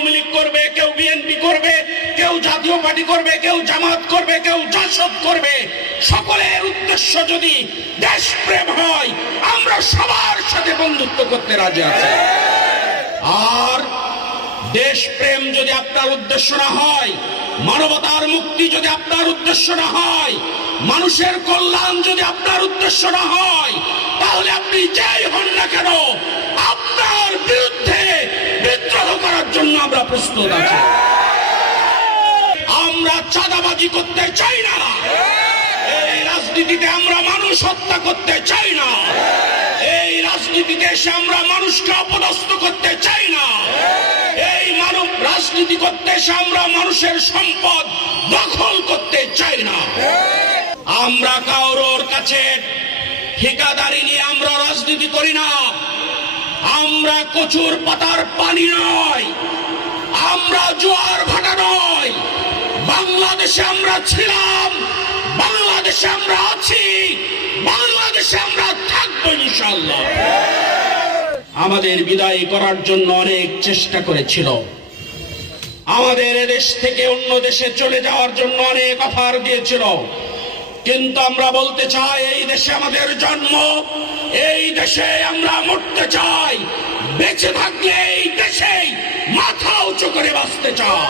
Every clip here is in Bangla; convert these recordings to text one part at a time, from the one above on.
আওয়ামী লীগ করবে, কেউ বিএনপি করবে, কেউ জাতীয় পার্টি করবে, কেউ জামাত করবে, কেউ জাসদ করবে। সকলের উদ্দেশ্য যদি দেশপ্রেম হয়, আমরা সবার সাথে বন্ধুত্ব করতে রাজি আছি। আর দেশপ্রেম যদি আপনার উদ্দেশ্য না হয়, মানবতার মুক্তি যদি আপনার উদ্দেশ্য না হয়, মানুষের কল্যাণ যদি আপনার উদ্দেশ্য না হয়, তাহলে আপনি যাই হন না কেন, আপনার বিরুদ্ধে বিদ্রোহ করার জন্য আমরা প্রস্তুত আছি। আমরা চাঁদাবাজি করতে চাই না, এই রাজনীতিতে আমরা মানুষ হত্যা করতে চাই না, এই রাজনীতিতে এসে আমরা মানুষকে অপদস্থ করতে চাই না, এই মানব রাজনীতি করতে এসে আমরা মানুষের সম্পদ দখল করতে চাই না। আমরা কারোর কাছে ঠিকাদারি নিয়ে আমরা রাজনীতি করি না। আমরা কচুর পাতার পানি নয়, আমরা জোয়ার ভাটা নয়। বাংলাদেশে আমরা ছিলাম, বাংলাদেশে আমরা আছি, বাংলাদেশে আমরা থাকবো ইনশাআল্লাহ। আমাদের বিদায় করার জন্য অনেক চেষ্টা করেছিল, আমাদের দেশ থেকে অন্য দেশে চলে যাওয়ার জন্য অনেক অফার দিয়েছিল, কিন্তু আমরা বলতে চাই এই দেশে আমাদের জন্ম, এই দেশে আমরা মরতে চাই, বেঁচে থাকলে এই দেশেই মাথা উঁচু করে বাঁচতে চাই।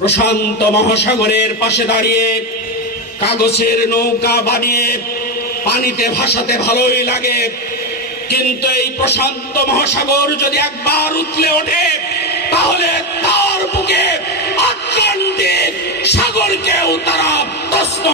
প্রশান্ত মহাসাগরের পাশে দাঁড়িয়ে কাগজের নৌকা বানিয়ে পানিতে ভাসাতে ভালোই লাগে, কিন্তু এই প্রশান্ত মহাসাগর যদি একবার উতলে ওঠে, তাহলে তার বুকে আটলান্টিক সাগরকেও তারা